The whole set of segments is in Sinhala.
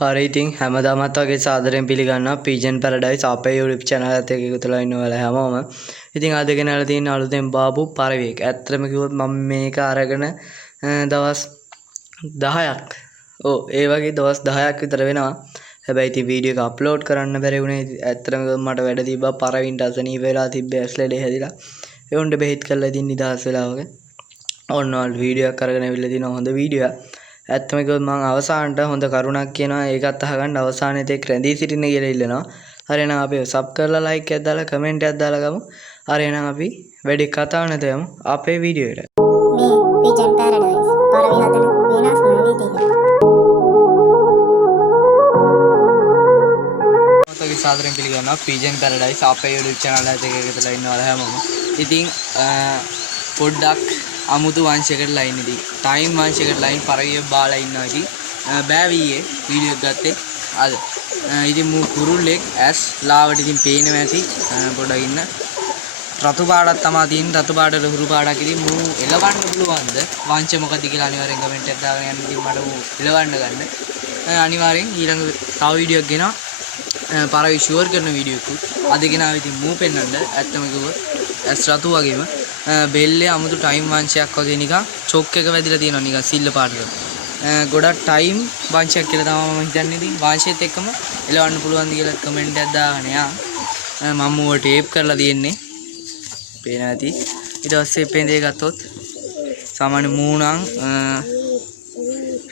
හරි ඉතින් හැමදාමත් වගේ සාදරයෙන් පිළිගන්නවා Pigeon Paradise අපේ YouTube channel එකත් එක්ක එකතු වෙලා ඉන්න ඔයාලා හැමෝම. ඉතින් අද ගෙනල්ලා තියෙන අලුතෙන් බාපු පරවියෙක්. ඇත්තටම කිව්වොත් මම මේක අරගෙන දවස් 10ක්. ඔව් ඒ වගේ දවස් 10ක් විතර වෙනවා. හැබැයි ඉතින් වීඩියෝ එක අප්ලෝඩ් කරන්න බැරි වුණේ. ඇත්තටම මට වැඩ තිබ්බා පරවින්ට අසනීප වෙලා තිබ්බේ ඇස්ලෙඩේ හැදිලා. ඒ උණ්ඩ බෙහෙත් කරලා ඉතින් නිදහස් වෙලා වගේ. ඔන්නවල් වීඩියෝ එකක් අරගෙන අවිල්ලා තිනවා හොඳ වීඩියෝ එකක්. ඇත්තම කිව්වොත් මම අවසානට හොඳ කරුණක් කියනවා ඒකත් අහගන්න අවසානයේ තෙක් රැඳී සිටින්න කියලා ඉල්ලනවා. හරි එහෙනම් අපි සබ් කරලා ලයික් එකක් දාලා කමෙන්ට් එකක් දාලා ගමු. හරි එහෙනම් අපි වැඩි කතාවක් නැතුව යමු අපේ වීඩියෝ එකට. මේ Pigeon Paradise පරවි හදන වෙනස්ම වීදික. ඔතගේ සාදරයෙන් පිළිගන්නවා Pigeon Paradise අපේ YouTube channel එකත් එක්ක එකතුලා ඉන්නවා හැමෝම. ඉතින් පොඩ්ඩක් අමුතු වංශයකට ලයින් ඉදී ටයිම් වංශයකට ලයින් පරවිය බාලා ඉන්නවා ඉතින් බෑවියේ වීඩියෝ එකක් ගත්තේ අද ඉතින් මූ කුරුල්ලෙක් ඇස් ලාවට ඉතින් පේනවා ඇති පොඩ්ඩක් ඉන්න රතු පාටක් තමයි තියෙන්නේ රතු පාටට හුරු පාටක් ඉතින් මූ එලවන්න පුළුවන්ද වංශය මොකද්ද කියලා අනිවාර්යෙන් කමෙන්ට් එකක් දාගෙන යන්න ඉතින් මට මූ එලවන්න ගන්න අනිවාර්යෙන් ඊළඟ තව වීඩියෝ එකක් ගෙනවා පරවි ෂුවර් කරන වීඩියෝ එකක් අද ගෙනාව ඉතින් මූ පෙන්නන්න ඇත්තම කිව්වොත් ඇස් රතු වගේම බෙල්ලේ අමුතු ටයිම් වංශයක් වගේ නිකන් චොක් එක වැදිලා තියෙනවා නිකන් සිල්ල පාටකට. ගොඩක් ටයිම් වංශයක් කියලා තමයි මම හිතන්නේ. ඉතින් වංශයත් එක්කම එලවන්න පුළුවන්ද කියලා කමෙන්ට් එකක් දාගෙන යා. මම මූව ටේප් කරලා තියෙන්නේ. පේන ඇති. ඊට පස්සේ පෙන්දේ ගත්තොත් සාමාන්‍ය මූණන්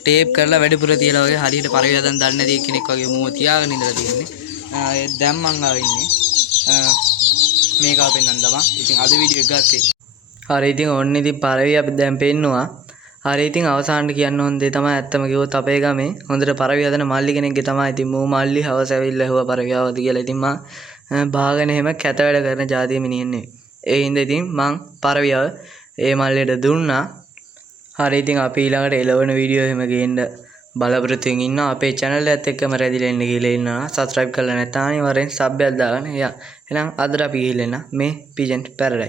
ටේප් කරලා වැඩිපුර තියලා වගේ හරියට පරිවර්තන දන්නේ නැති කෙනෙක් වගේ මූව තියාගෙන ඉඳලා තියෙන්නේ. දැන් මං ආව ඉන්නේ. මේක අපෙන්නම් තමයි. ඉතින් අද වීඩියෝ එක ගත්තේ. හරි ඉතින් ඔන්න ඉතින් පරවි අපි දැන් පෙන්නවා. හරි ඉතින් අවසානට කියන්න ඕන දේ තමයි ඇත්තම කිව්වොත් අපේ ගමේ හොඳට පරවි හදන මල්ලි කෙනෙක්ගේ තමයි ඉතින් මූ මල්ලි හවස ඇවිල්ලා හුවා පරවි ආවද කියලා ඉතින් මම බාගෙන එහෙම කැත වැඩ කරන જાතිය මිනිහෙක් නෙවෙයි. ඒ හින්දා ඉතින් මං පරවියව ඒ මල්ලියට දුන්නා. හරි ඉතින් අපි ඊළඟට එළවන වීඩියෝ එහෙම ගේන්න බලාපොරොත්තුෙන් ඉන්නවා. අපේ channel එකත් එක්කම රැඳිලා ඉන්න කියලා ඉන්නවා. subscribe කරලා නැත්නම් අනිවාර්යෙන් sub එකක් දාගන්න. එහෙනම් අදට අපි ගිහින් එන්න මේ Pigeon Paradise